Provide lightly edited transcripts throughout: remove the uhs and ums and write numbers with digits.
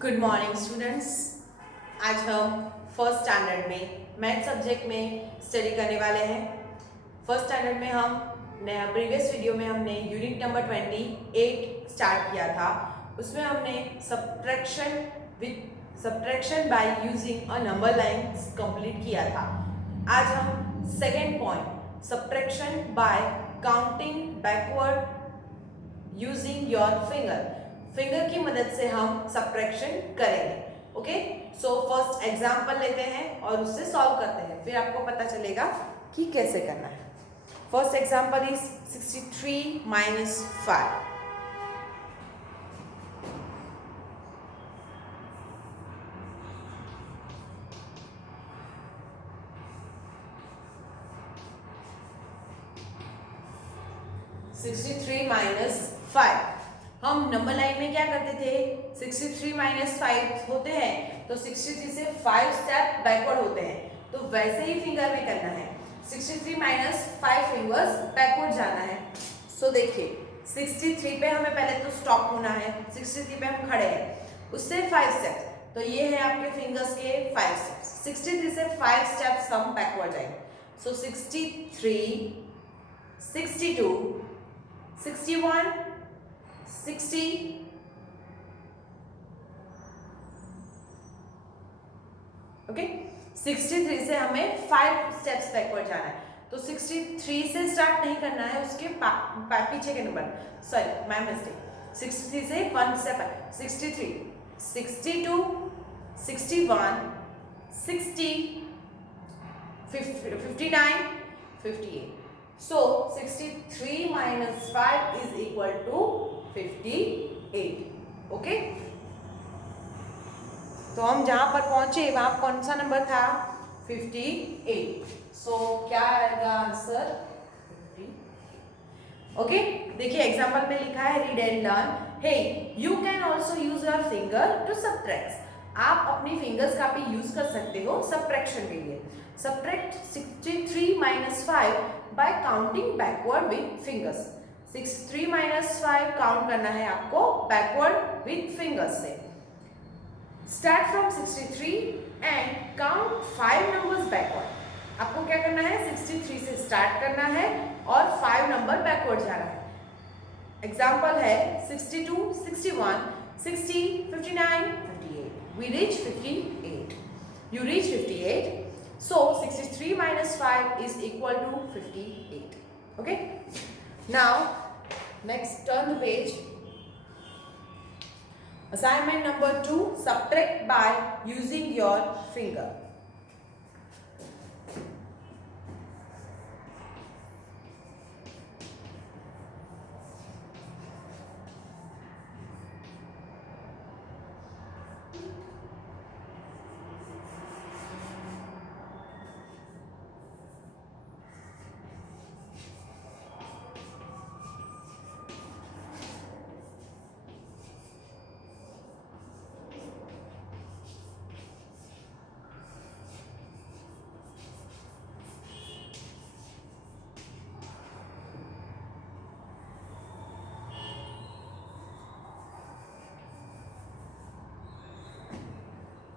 Good morning students. आज हम first standard में मैथ सब्जेक्ट में स्टडी करने वाले हैं। फर्स्ट स्टैंडर्ड में हम प्रीवियस वीडियो में हमने यूनिट नंबर 28 स्टार्ट किया था। उसमें हमने subtraction by using a number lines complete किया था। आज हम second point subtraction bye counting backward using your finger की मदद से हम सब्ट्रैक्शन करेंगे। ओके, सो फर्स्ट एग्जांपल लेते हैं और उससे सॉल्व करते हैं, फिर आपको पता चलेगा कि कैसे करना है। First example is 63 minus 5। हम नंबर लाइन में क्या करते थे, 63 माइनस 5 होते हैं तो 63 से 5 स्टेप बैकवर्ड होते हैं, तो वैसे ही फिंगर में करना है। 63 माइनस 5 फिंगर्स बैकवर्ड जाना है। सो देखिए 63 पे हमें पहले तो स्टॉप होना है। 63 पे हम खड़े हैं, उससे 5 स्टेप्स, तो ये है आपके फिंगर्स के 5 स्टेप्स। 63 से 5 स्टेप्स हम बैकवर्ड जाएंगे। सो 63, 62, 61, 60, ओके। 63 से हमें 5 स्टेप्स बैकवर्ड जाना है, तो 63 से स्टार्ट नहीं करना है, उसके पीछे के नंबर, सॉरी माय मिस्टेक। 63 से 1 step, 63, 62, 61, 60, 59, 58. So 63 minus 5 is equal to 58. Okay, तो हम जहां पर पहुंचे वहां कौन सा नंबर था, 58। सो क्या आएगा आंसर 50। ओके, देखिए एग्जांपल में लिखा है read and learn. Hey you can also use your finger to subtract. आप अपनी फिंगर्स का भी यूज कर सकते हो सब्ट्रैक्शन के लिए। Subtract 63 minus 5 bye counting backward with fingers. 63 minus 5 count करना है आपको बैकवर्ड विथ फिंगर्स से। Start from 63 and count 5 numbers backward. आपको क्या करना है, 63 से स्टार्ट करना है और 5 नंबर बैकवर्ड जाना है। एग्जाम्पल है 62, 61, 60, 59, 58। We reach 58. You reach 58. So 63 minus 5 is equal to 58. Okay? Now, next turn the page. Assignment number 2, subtract by using your finger.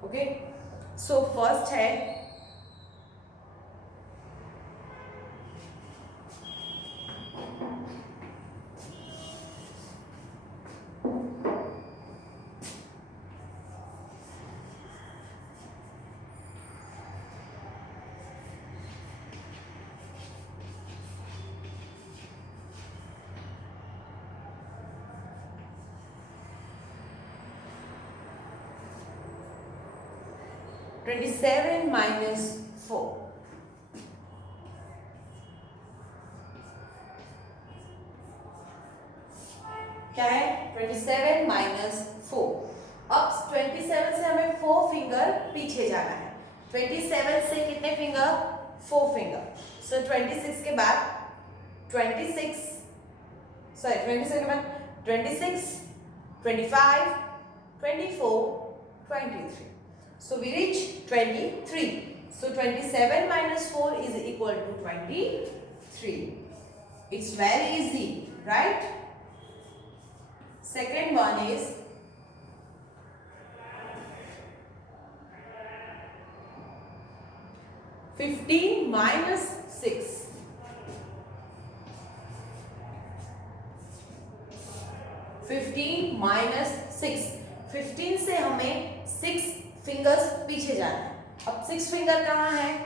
Okay, so first है (27 minus 4). क्या है, 27 माइनस 4। अब 27 से हमें 4 फिंगर पीछे जाना है। 27 से कितने फिंगर, 4 फिंगर। सो 26 के बाद 26, सॉरी 27 के बाद 26, 25, 24, 23. So we reach 23. So 27 minus 4 is equal to 23. It's very easy, right? Second one is 15 minus 6. 15 minus 6. 15 से हमें 6 फिंगर्स पीछे जाना है. अब 6 फिंगर कहाँ है?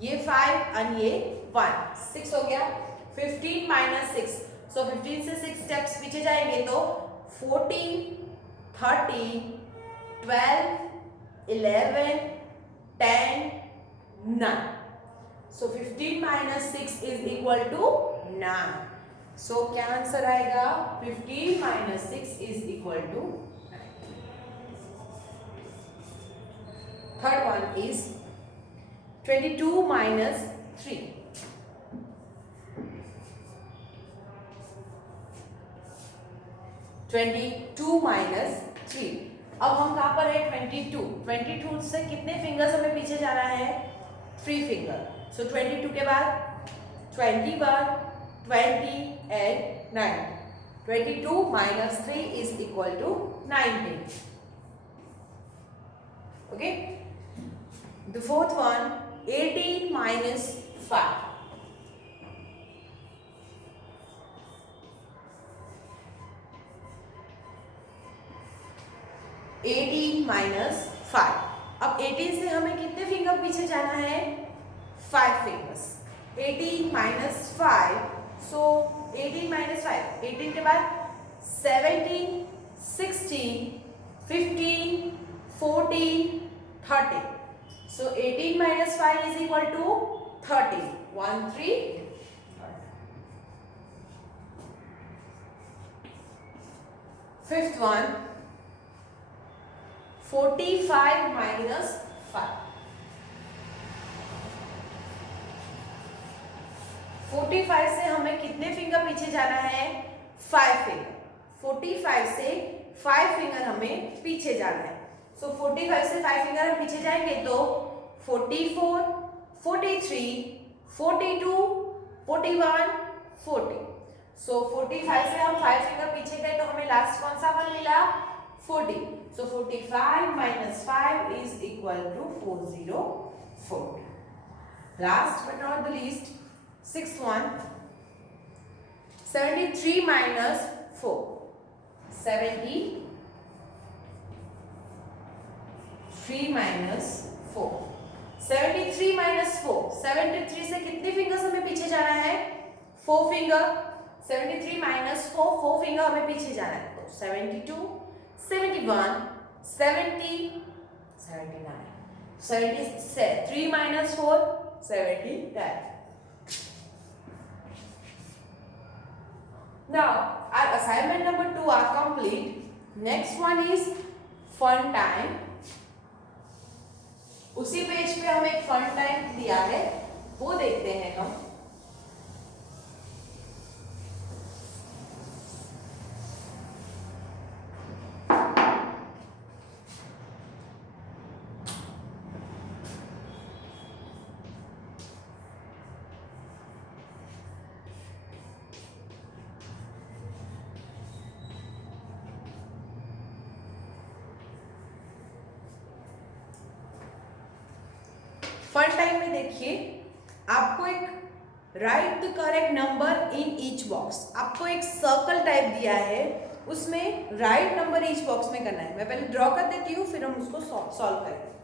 ये 5 और ये 1. 6 हो गया. 15 minus 6. सो 15 से 6 स्टेप्स पीछे जाएंगे तो 14, 13, 12, 11, 10, 9. So 15 minus 6 is equal to 9. So क्या आंसर आएगा? 15 minus 6 is equal to 9. Third one is 22 minus 3. 22 minus 3. अब हम कहाँ पर है? 22. 22 से कितने फिंगर्स हमें पीछे जाना है? 3 फिंगर. सो 22 के बाद 21, 20 and 9. 22 minus 3 is equal to 19. Okay. The fourth one, 18 minus 5. 18 minus 5. अब 18 से हमें कितने फिंगर पीछे जाना है? 5 फिंगर्स. 18 minus 5. So 18 minus 5. 18 के बाद 17, 16, 15, 14, 13. So 18 minus 5 is equal to 13. 1, 3. Fifth one, 45 minus 5. 45 से हमें कितने फिंगर पीछे जाना है? 5 फिंगर. 45 से 5 फिंगर हमें पीछे जाना है. सो 45 से 5 फिंगर हम पीछे जाएंगे तो 44, 43, 42, 41, 40. सो 45 से हम 5 फिंगर पीछे गए तो हमें लास्ट कौन सा वन मिला? 40. So 45 minus 5 is equal to 404. Last but not the least, sixth one, 73 minus 4. 73 minus 4. 73 minus 4. 73 से कितने फिंगर्स हमें पीछे जाना है? 4 फिंगर. 73 minus 4, 4 फिंगर हमें पीछे जाना है. तो 72, 71, 70, 79. 73 minus 4, 79. Now, our assignment number 2 are complete. Next one is fun time. उसी पेज पे हमें एक fun time दिया है, वो देखते हैं हम. फन टाइम में देखिए, आपको एक right the correct number in each box. आपको एक सर्कल टाइप दिया है, उसमें राइट नंबर ईच बॉक्स में करना है. मैं पहले ड्रॉ कर देती हूँ, फिर हम उसको सॉल्व करेंगे.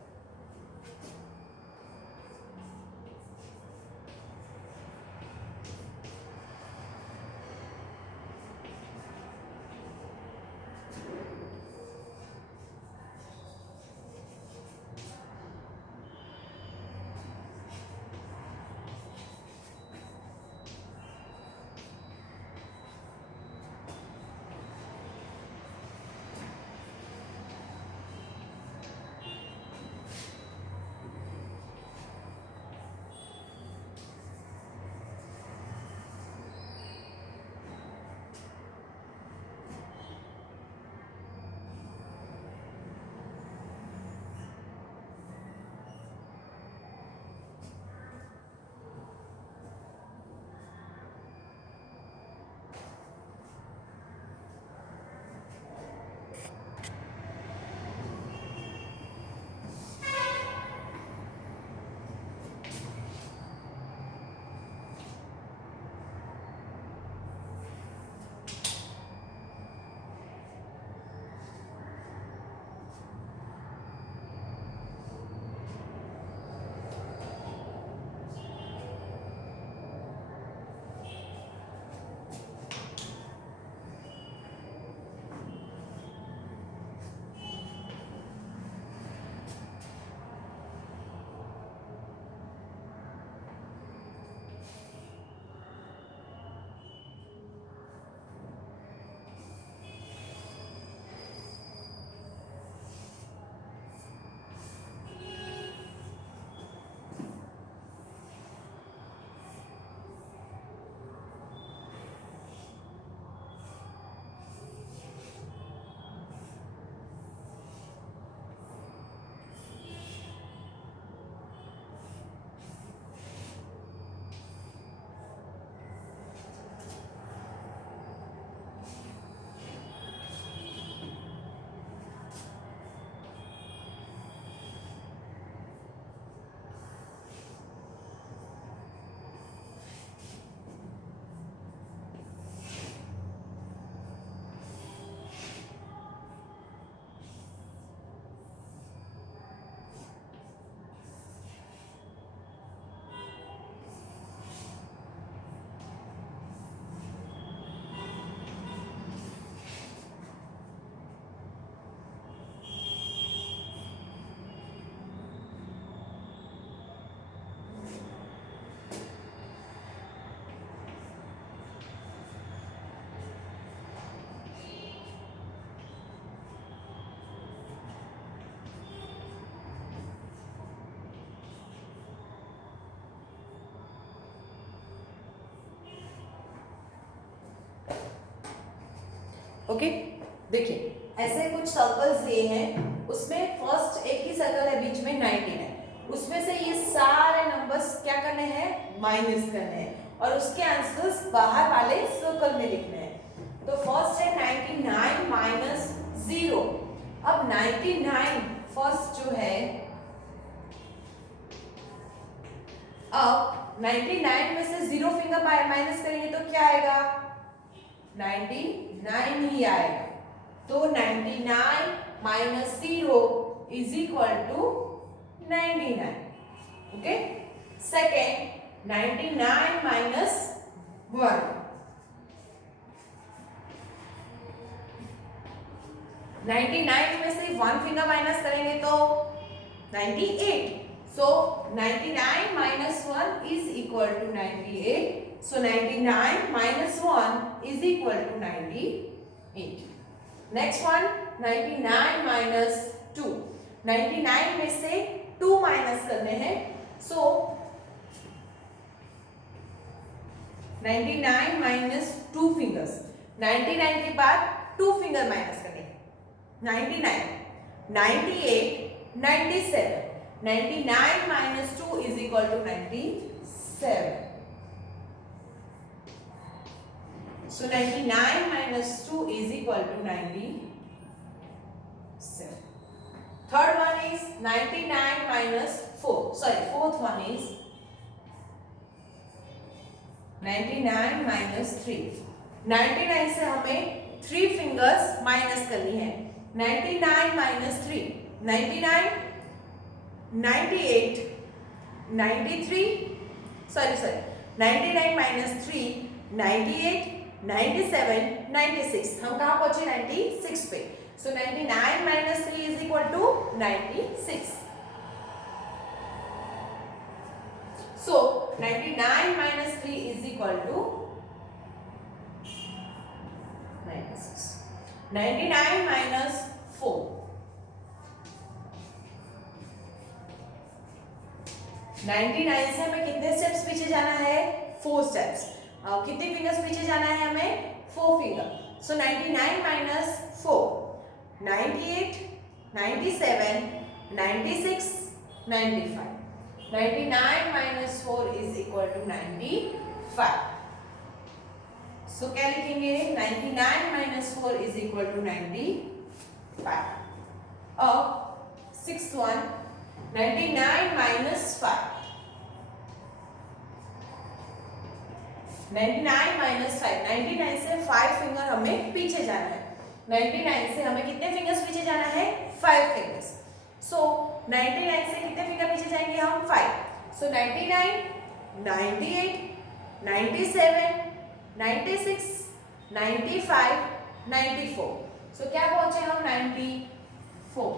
ओके, देखिए ऐसे कुछ सर्कल्स दिए हैं, उसमें फर्स्ट एक ही सर्कल है बीच में 99, उसमें से ये सारे नंबर्स क्या करने हैं, माइनस करने हैं और उसके आंसर्स बाहर वाले सर्कल में लिखने हैं। तो फर्स्ट है 99 माइनस 0। अब 99 फर्स्ट जो है, अब 99 में से 0 फिंगर माइनस करेंगे तो क्या आएगा, 99 ही आएगा। तो 99 minus 0 is equal to 99। Okay, second 99 minus 1, 99 में से 1 फिंगर माइनस करेंगे तो 98। So 99 minus 1 is equal to 98. So 99 minus 1 is equal to 98. Next one 99 minus 2. 99 में से 2 माइनस करने हैं। So 99 minus 2 fingers. 99 के बाद 2 फिंगर माइनस करने हैं। 99, 98, 97. 99 minus 2 is equal to 97. So 99 minus 2 is equal to 97. Third one is 99 minus 4. Sorry, fourth one is 99 minus 3. 99 से हमें 3 फिंगर्स माइनस करनी है। 99 minus 3. 99, 98, 93, sorry, 99 minus 3, 98, 97, 96. हम कहाँ पहुंचे, 96 पे। So 99 minus 3 is equal to 96. So 99 minus 3 is equal to 96. 99 minus 4. 99 से हमें कितने स्टेप्स पीछे जाना है, 4 स्टेप्स। कितने फिंगर्स पीछे जाना है हमें, 4 finger. So 99 minus 4, 98, 97, 96, 95. 99 minus 4 is equal to 95. So क्या लिखेंगे, 99 माइनस 4 इज इक्वल टू 95. अब सिक्स्थ वन 99 minus 5. 99 minus 5. 99 से 5 फिंगर हमें पीछे जाना है। 99 से हमें कितने फिंगर्स पीछे जाना है, 5 फिंगर्स। सो 99 से कितने फिंगर पीछे जाएंगे हम, 5। सो 99, 98, 97, 96, 95, 94. सो क्या पहुंचे हम, 94.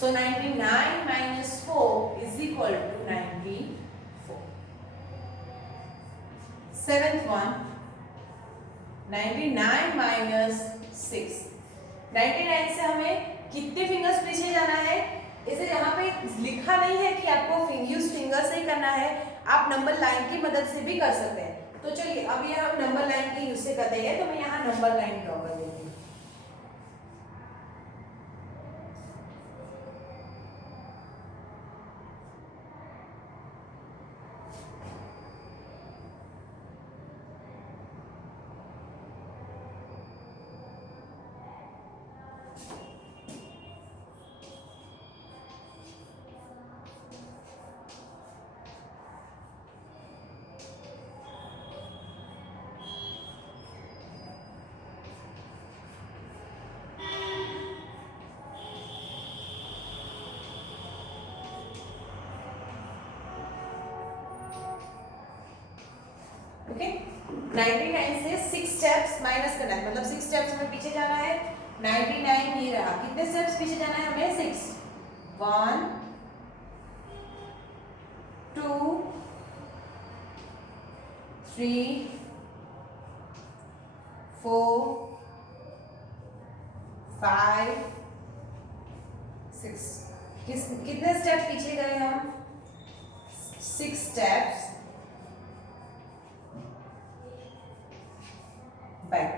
So 99 minus 4 is equal to 94. Seventh one, 99 minus 6. 99 से हमें कितने फिंगर्स पीछे जाना है, इसे यहाँ पे लिखा नहीं है कि आपको यूज फिंगर से ही करना है, आप नंबर लाइन की मदद से भी कर सकते हैं। तो चलिए अब ये हम नंबर लाइन के यूज से करते हैं, तो मैं यहाँ नंबर लाइन ड्रॉ कर देती हूँ। ओके, 99 से 6 स्टेप्स माइनस करना है, मतलब 6 स्टेप्स हमें पीछे जाना है। 99 ये रहा, कितने स्टेप्स पीछे जाना है हमें, 6। 1, 2, 3, 4, 5, 6। कितने स्टेप पीछे गए हम, 6 स्टेप्स बैक।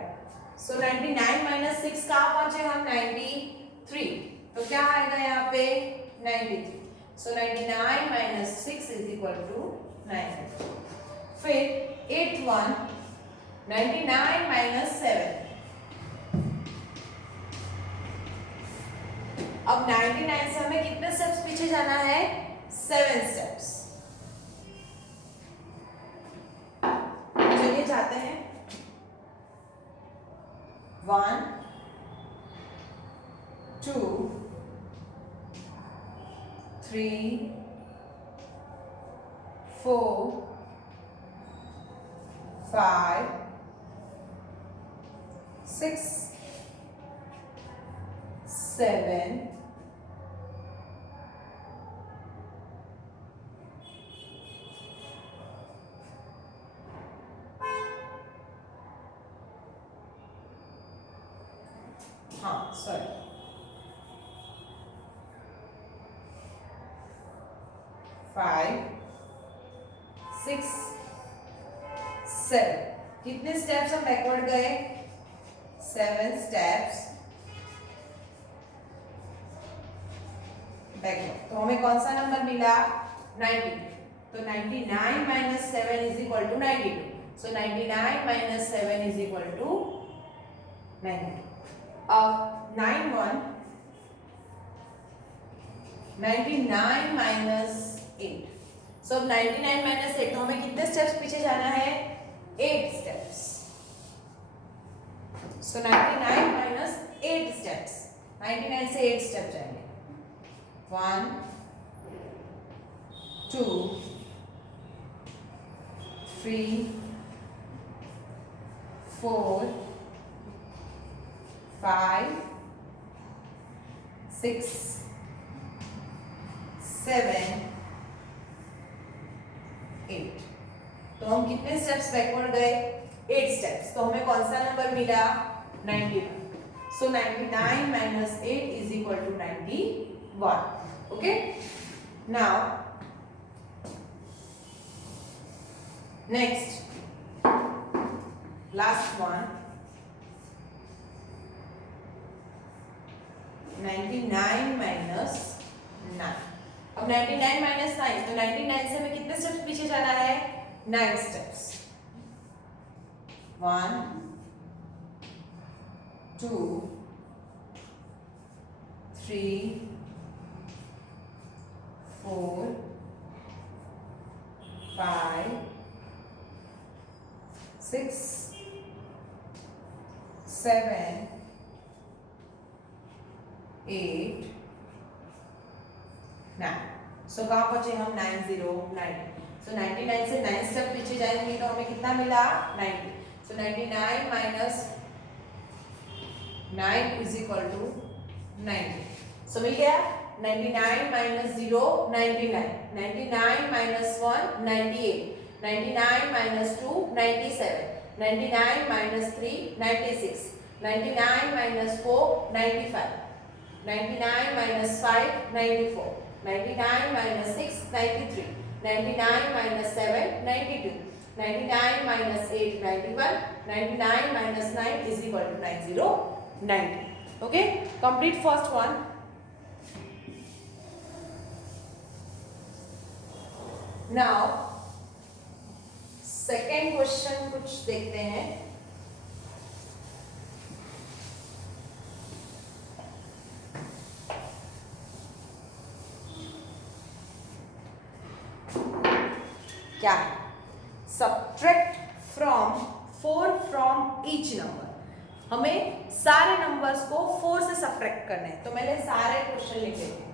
सो 99 माइनस 6 कहाँ पहुंचे हम 93, तो क्या आएगा यहाँ पे 93, सो 99 माइनस 6 इज इक्वल टू 93। फिर 8th वन 99 माइनस 7, अब 99 से हमें कितने स्टेप्स पीछे जाना है 7 स्टेप्स, चलिए जाते हैं 1 2 3 4 5 6 7 हाँ सॉरी 5 6 7, कितने स्टेप्स हम बैकवर्ड गए 7 स्टेप्स बैकवर्ड, तो हमें कौन सा नंबर मिला 90, तो 99 minus 7 is equal to 92, so 99 minus 7 is equal to 92। अब 99 माइनस 8, सो अब 99 माइनस 8, तो हमें कितने स्टेप्स पीछे जाना है 8 स्टेप्स, सो 99 माइनस 8 स्टेप्स, 99 से 8 स्टेप जाएंगे 1 2 3 4 5 6 7 8, तो हम कितने स्टेप्स बैकवर्ड गए 8 स्टेप्स, तो हमें कौन सा नंबर मिला 91, so 99 minus 8 is equal to 91। Okay, now next last one 99 minus 9, अब 99 माइनस 9, तो 99 से हमें कितने स्टेप्स पीछे जाना है 9 स्टेप्स, 1 2 3 4 5 6 7 8 9, सो कहाँ पहुंचे हम 909, सो 99 से 9 स्टेप पीछे जाएंगे तो हमें कितना मिला 90, सो 99 माइनस 9 इज इक्वल टू 90, सो मिल गया 99 minus 0 99, 99 minus 1 98, 99 minus 2 97, 99 minus 3 96, 99 minus 4 95, 99 minus 5 94, 99 minus 6 93, 99 minus 7 92, 99 minus 8 91, 99 minus 9 is equal to 90. Okay, complete first one. Now second question कुछ देखते हैं। क्या है subtract from 4 from each number, हमें सारे नंबर्स को 4 से सब्ट्रैक्ट करने हैं, तो मैंने सारे क्वेश्चन लिख लेते हैं।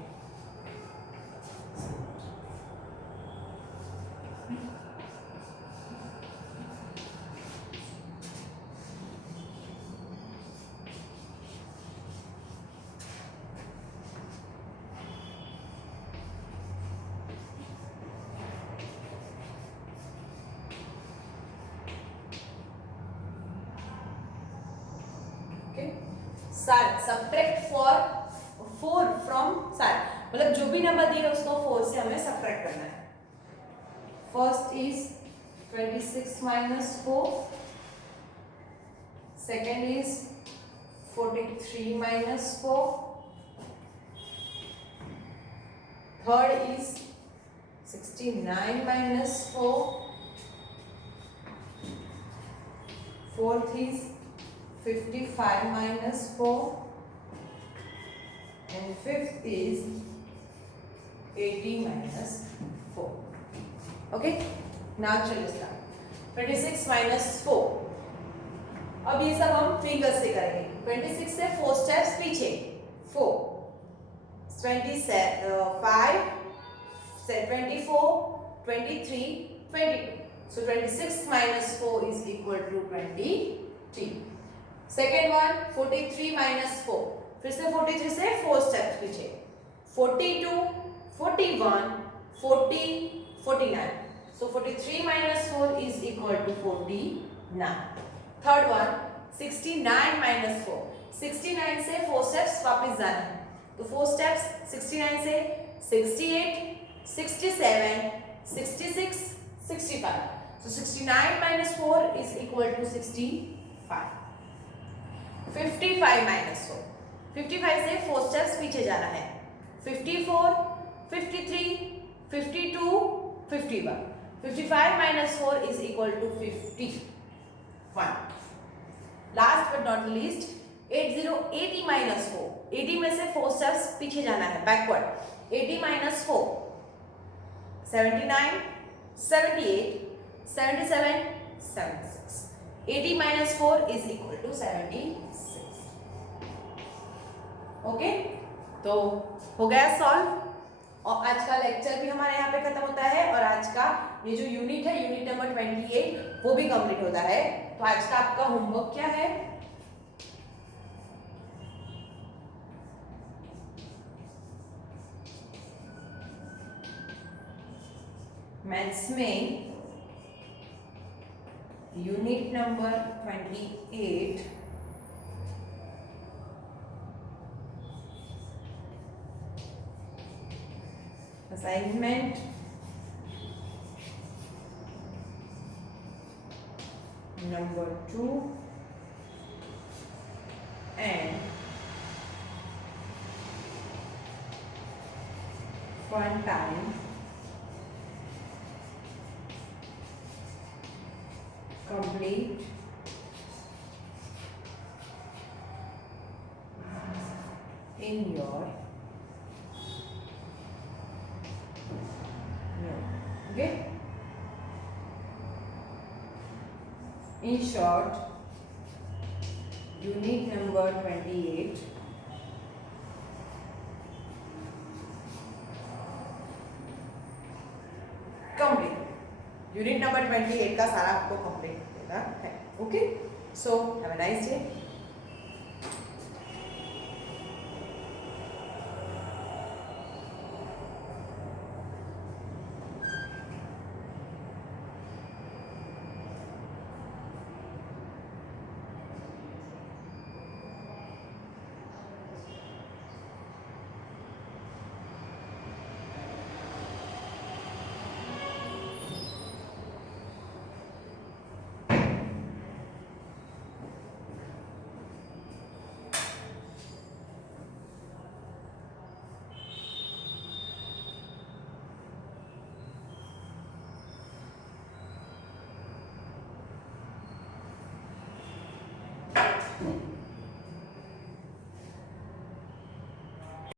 सारे सब्ट्रैक्ट फॉर 4 फ्रॉम सारे, मतलब जो भी नंबर दिए उसको 4 से हमें सब्ट्रैक्ट करना है। First is 26 minus 4, second is 43 minus 4, third is 69 minus 4, fourth is 55 minus 4, and fifth is 80 minus 4. Okay, now चलिए start. 26 minus 4. अब ये सब हम फिंगर से करेंगे. 26 से 4 स्टेप्स पीछे. 4, 27, 5, 24, 23, 22. So 26 minus 4 is equal to 23. Second one, 43 minus 4. फिर से 43 से 4 स्टेप्स पीछे. 42, 41, 40, 49. So 43 minus 4 is equal to 49. Third one, 69 minus 4. 69 से 4 steps वापस जाना है. तो 4 steps 69 से 68, 67, 66, 65. So 69 minus 4 is equal to 65. 55 minus 4. 55 से 4 steps पीछे जाना है. 54, 53, 52, 51. 55 minus 4 is equal to 51. Last but not least, 80 minus 4. 80 में से 4 steps पीछे जाना है, backward. 80 minus 4. 79, 78, 77, 76. 80 minus 4 is equal to 76. Okay, तो हो गया सॉल्व. और आज का लेक्चर भी हमारे यहाँ पे खत्म होता है और आज का ये जो यूनिट है, यूनिट नंबर 28, वो भी कंप्लीट होता है. तो आज का आपका होमवर्क क्या है? मैथ्स में unit number 28 assignment number 2 and fun time complete in your okay. In short, unit number 28 complete. Unit number 28 का सारा आपको कंप्लीट होगा है. Okay, so have a nice day.